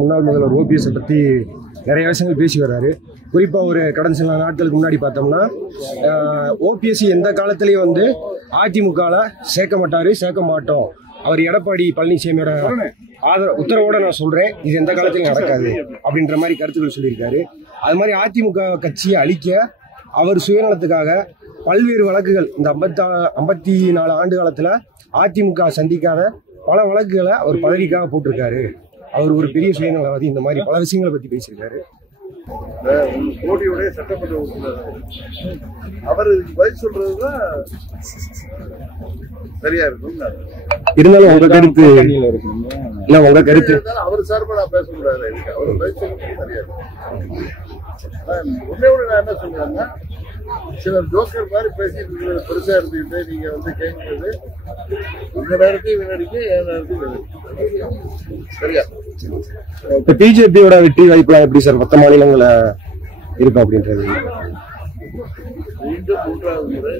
முன்னாள் முதல்வர் ஓபிஎஸ் பற்றி நிறைய விஷயங்கள் பேசி வர்றாரு. குறிப்பாக ஒரு கடந்த சில நாட்களுக்கு முன்னாடி பார்த்தோம்னா ஓபிஎஸ் எந்த காலத்திலையும் வந்து அதிமுகவில் சேர்க்க மாட்டார், சேர்க்க மாட்டோம். அவர் எடப்பாடி பழனிசாமியோட உத்தரவோட நான் சொல்கிறேன், இது எந்த காலத்திலையும் நடக்காது அப்படின்ற மாதிரி கருத்துக்கள் சொல்லியிருக்காரு. அது மாதிரி அதிமுக கட்சியை அழிக்க அவர் சுயநலத்துக்காக பல்வேறு வழக்குகள் இந்த 54 ஆண்டு காலத்தில் அதிமுக சந்திக்காத பல வழக்குகளை அவர் பதவிக்காக போட்டிருக்காரு. அவர் ஒரு பெரிய சுயநலவாதி. இந்த மாதிரி பல விஷயங்களை பற்றி பேசியிருக்காரு. மோடியுடைய சட்டமன்ற உறுப்பினர் அவர் பதில் சொல்றதுதான் சரியா இருக்கும். இருந்தாலும் உங்க கருத்து இல்ல, உங்க கருத்து அவர் சார்பா நான் பேசக்கூடாது. அவர் பதில் சொல்றது சரியா இருக்கும். ஒன்னே ஒண்ணு நான் என்ன சொல்றேன்னா, சிலர் ஜோக்கர் மாதிரி பேசிட்டு இருக்கிறது பெருசா இருந்துட்டு நீங்க வந்து கேட்கிறது உங்க நேரத்தையும் வீணடிக்க என் நேரத்தையும் வீணடிக்க சரியா. இப்ப பிஜேபியோட வெற்றி வாய்ப்புலாம் எப்படி சார் மற்ற மாநிலங்கள இருக்கும் அப்படின்றது? மீண்டும் 3வது முறை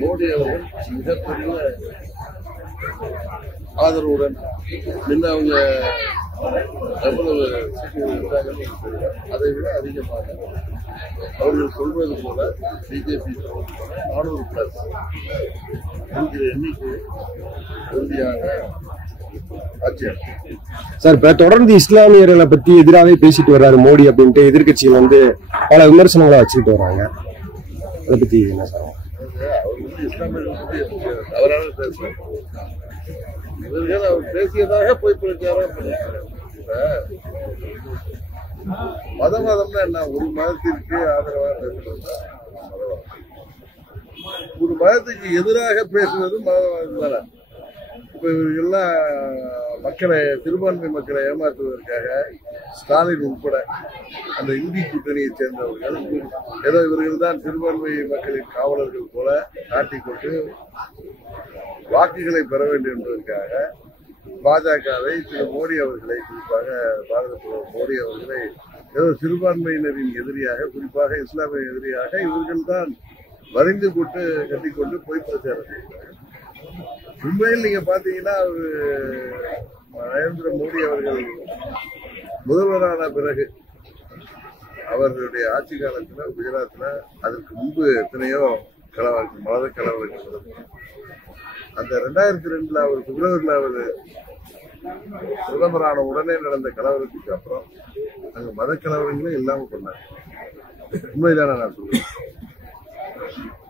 மோடி அவர்கள் மிகப்பெரிய ஆதரவுடன் முன்ன அவங்க எவ்வளவு சீட்டுகள் இருந்தாங்கன்னு அதை விட அதிகமாக அவர்கள் சொல்வது போல பிஜேபி 400+ என்கிற எண்ணிக்கை உறுதியாக ஆட்சியாளர் சார். இப்ப தொடர்ந்து இஸ்லாமியர்களை பத்தி எதிராகவே பேசிட்டு வர்றாரு மோடி அப்படின்ட்டு எதிர்கட்சிகள் வந்து பல விமர்சனங்களை வச்சுக்கிட்டு வர்றாங்க. அதை பத்தி என்ன சார்? அவர் வந்து இஸ்லாமியர்கள் பற்றி அவராக பேசுறாரு. இவர்கள் அவர் பேசியதாக போய் பிரச்சாரம் பண்ணியிருக்காரு. மதம்னா என்ன? ஒரு மதத்திற்கு ஆதரவாக பேசுறது மதவாதம். ஒரு மதத்துக்கு எதிராக பேசுவது மதவாதம் தானே. இப்ப இவர்கள்லாம் மக்களை, சிறுபான்மை மக்களை ஏமாற்றுவதற்காக ஸ்டாலின் உட்பட அந்த இந்தி கூட்டணியை சேர்ந்தவர்கள் ஏதோ இவர்கள் தான் சிறுபான்மை மக்களின் காவலர்கள் போல காட்டிக்கொண்டு வாக்குகளை பெற வேண்டும் என்பதற்காக பாஜகவை, திரு மோடி அவர்களை, குறிப்பாக பாரத பிரதமர் மோடி அவர்களை ஏதோ சிறுபான்மையினரின் எதிரியாக, குறிப்பாக இஸ்லாமிய எதிரியாக இவர்கள் தான் வரைந்து கொண்டு கட்டிக்கொண்டு போய் பிரச்சாரம் செய்கிறார்கள். உண்மையில் நீங்க பாத்தீங்கன்னா நரேந்திர மோடி அவர்கள் முதல்வரான பிறகு அவர்களுடைய ஆட்சி காலத்துல குஜராத்ல அதற்கு முன்பு எத்தனையோ கலவரங்கள், மத கலவரங்கள் நடந்தது. அந்த 2002 அவர் பிப்ரவரியில் அவர் பிரதமரான உடனே நடந்த கலவரத்துக்கு அப்புறம் அங்க மத கலவரங்களே இல்லாம பண்ணாங்க. உண்மைதானே நான் சொல்றேன்.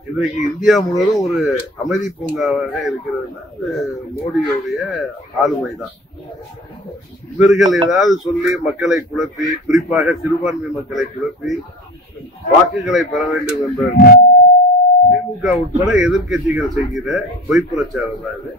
இன்றைக்கு இந்தியா முழுவதும் ஒரு அமைதி பூங்காவாக இருக்கிறதுனா அது மோடியுடைய ஆளுமை தான். இவர்கள் ஏதாவது சொல்லி மக்களை குழப்பி, குறிப்பாக சிறுபான்மை மக்களை குழப்பி வாக்குகளை பெற வேண்டும் என்பதற்கு திமுக உட்பட எதிர்கட்சிகள் செய்கிற பொய் பிரச்சாரம் தான் இது.